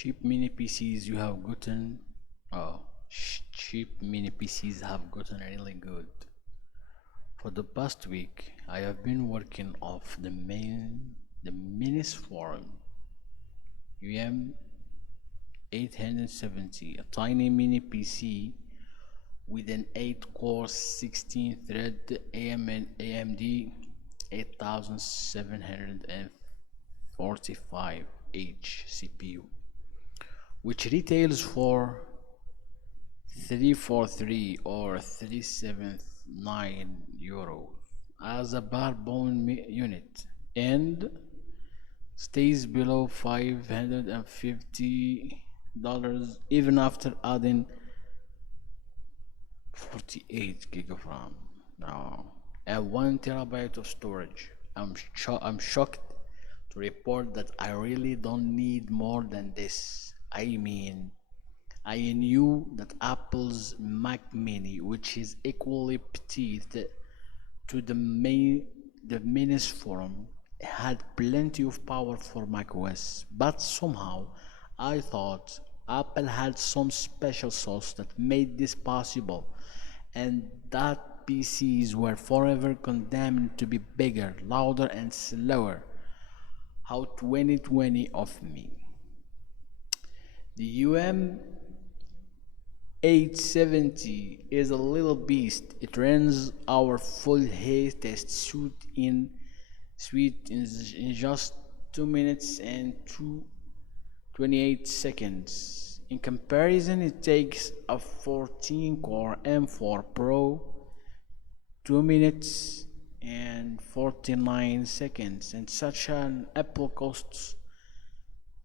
Cheap mini PCs you have gotten. Oh, cheap mini PCs have gotten really good. For the past week, I have been working off the Minis Forum UM 870, a tiny mini PC with an 8-core 16-thread AMD 8745H CPU, which retails for 343 or 379 euros as a bare bone unit, and stays below $550 even after adding 48 gig of RAM. Now, and 1 terabyte of storage. I'm shocked to report that I really don't need more than this. I mean, I knew that Apple's Mac Mini, which is equally petite to the Minis Forum, had plenty of power for macOS, but somehow I thought Apple had some special sauce that made this possible, and that PCs were forever condemned to be bigger, louder, and slower. How 2020 of me. The UM 870 is a little beast. It runs our full haze test suite in just 2 minutes and 28 seconds. In comparison, it takes a 14 core M4 Pro 2 minutes and 49 seconds, and such an Apple costs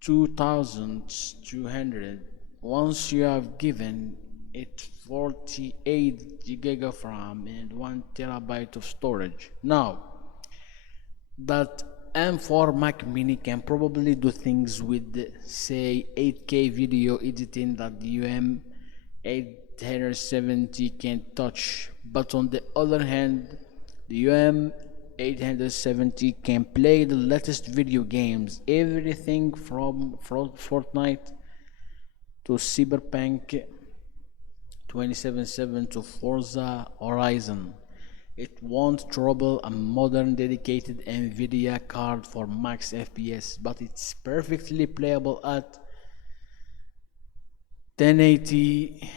2200 once you have given it 48 gig of RAM and 1 terabyte of storage. Now, that M4 Mac Mini can probably do things with, say, 8K video editing that the UM 870 can't touch, but on the other hand, the UM 870 can play the latest video games, everything from Fortnite to Cyberpunk 2077 to Forza Horizon. It won't trouble a modern dedicated Nvidia card for max FPS, but it's perfectly playable at 1080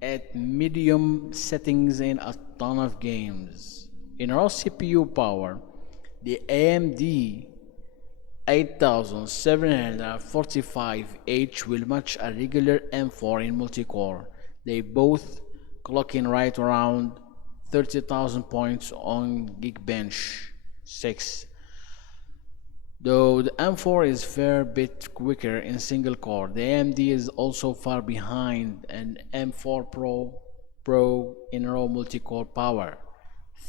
at medium settings in a ton of games. In raw CPU power, the AMD 8745H will match a regular M4 in multi-core. They both clock in right around 30,000 points on Geekbench 6. Though the M4 is fair bit quicker in single core, the AMD is also far behind an M4 Pro in raw multi-core power,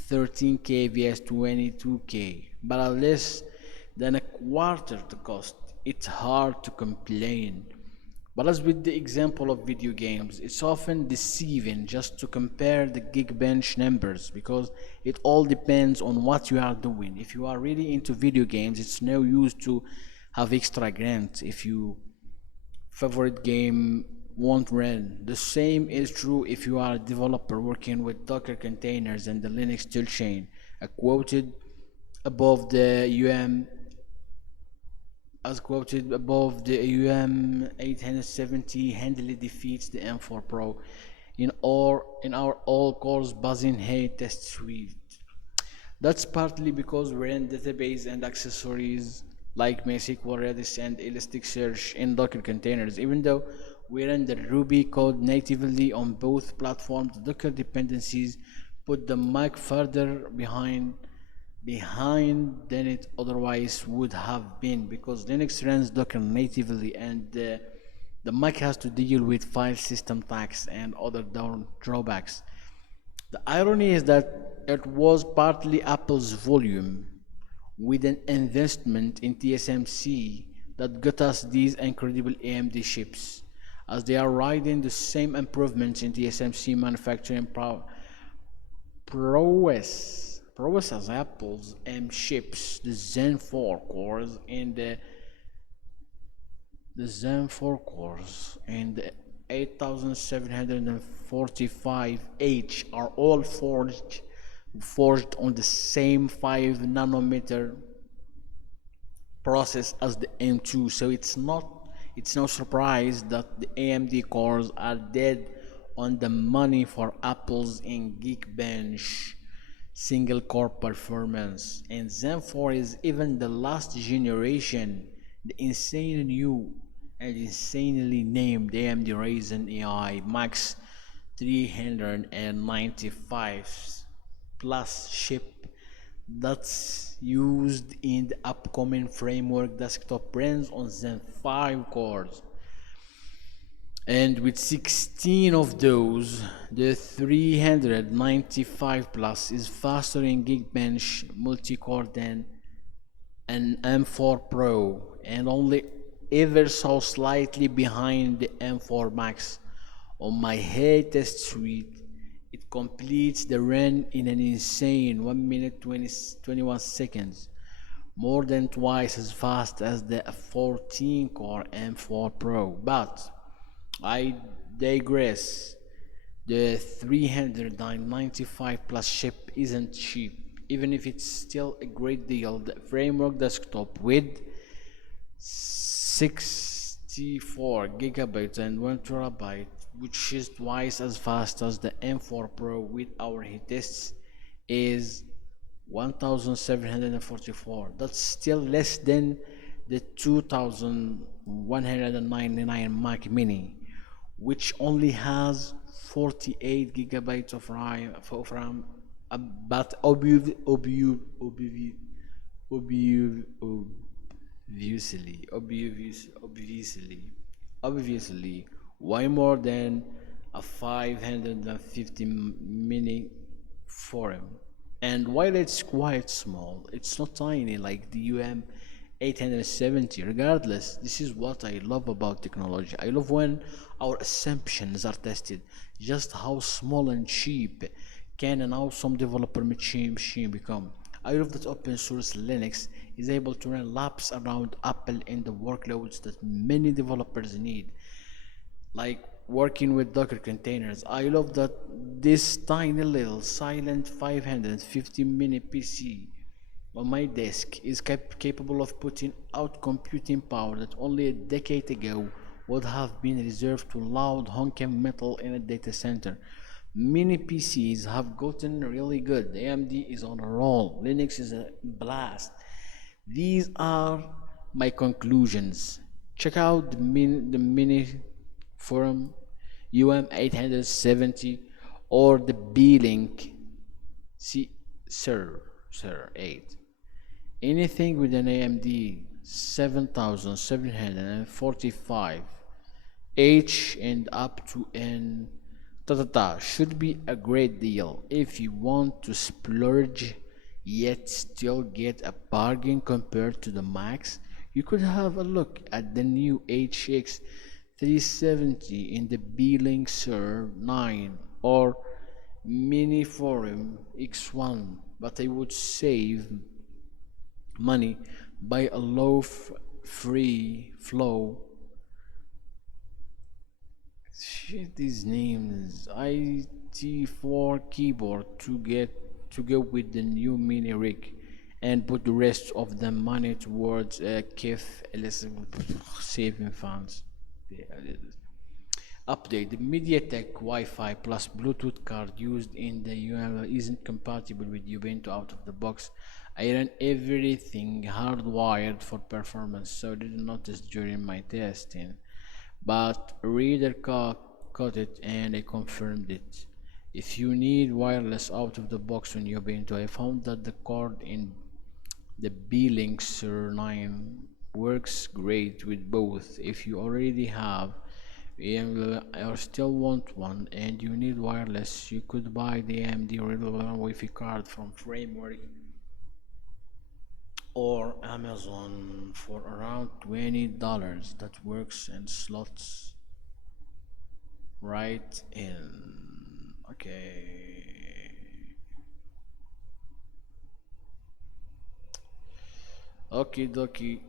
13K vs 22K, but at less than a quarter the cost. It's hard to complain. But as with the example of video games, it's often deceiving just to compare the Geekbench numbers because it all depends on what you are doing. If you are really into video games, it's no use to have extra grants if your favorite game won't run. The same is true if you are a developer working with Docker containers and the Linux toolchain. Quoted above the UM as quoted above, the UM 870 handily defeats the M4 Pro in our all-cores buzzing hay test suite. That's partly because we're in database and accessories like MySQL, Redis, and Elasticsearch in Docker containers. Even though we run the Ruby code natively on both platforms, the Docker dependencies put the Mac further behind than it otherwise would have been because Linux runs Docker natively and the Mac has to deal with file system tax and other drawbacks. The irony is that it was partly Apple's volume with an investment in TSMC that got us these incredible AMD chips, as they are riding the same improvements in TSMC manufacturing prowess as Apple's M chips, the Zen 4 cores, and the The Zen 4 cores and the 8745H are all forged on the same 5 nanometer process as the M2, so it's no surprise that the AMD cores are dead on the money for Apple's in Geekbench single core performance. And Zen 4 is even the last generation, the insanely new and insanely named AMD Ryzen AI Max 395 plus chip that's used in the upcoming framework desktop runs on Zen 5 cores. And with 16 of those, the 395 plus is faster in Geekbench multi-core than an M4 Pro and only ever so slightly behind the M4 Max. On my head test suite, it completes the run in an insane 1 minute 21 seconds, more than twice as fast as the 14 core M4 Pro. But I digress. The 395 plus chip isn't cheap, even if it's still a great deal. The framework desktop with 64 gigabytes and 1 terabyte, which is twice as fast as the M4 Pro with our heat tests, is 1744. That's still less than the 2199 Mac Mini, which only has 48 gigabytes of RAM, but obviously, way more than a 550 mini forum. And while it's quite small, it's not tiny like the UM 870. Regardless, this is what I love about technology. I love when our assumptions are tested. Just how small and cheap can an awesome developer machine become. I love that open source Linux is able to run laps around Apple in the workloads that many developers need, like working with Docker containers. I love that this tiny little silent 550 mini PC on my desk is capable of putting out computing power that only a decade ago would have been reserved to loud honking metal in a data center. Mini PCs have gotten really good. AMD is on a roll. Linux is a blast. These are my conclusions. Check out the mini forum UM870 or the B-Link Sir 8. Anything with an AMD 7745 H and up to an should be a great deal if you want to splurge yet still get a bargain compared to the Max. You could have a look at the new HX 370 in the B-Link Sur 9 or Mini Forum X1, but I would save money by a low free flow. Shit, these names. IT4 keyboard to go with the new mini rig, and put the rest of the money towards KIF saving funds. Update: the MediaTek Wi-Fi plus Bluetooth card used in the UL isn't compatible with Ubuntu out of the box. I ran everything hardwired for performance, so didn't notice during my testing. But reader caught it and I confirmed it. If you need wireless out of the box on Ubuntu, I found that the cord in the B-Link Sur 9 works great with both. If you already have or still want one and you need wireless, you could buy the AMD Reliable Wi-Fi card from Framework or Amazon for around $20. That works and slots right in. Okay. Okie dokie.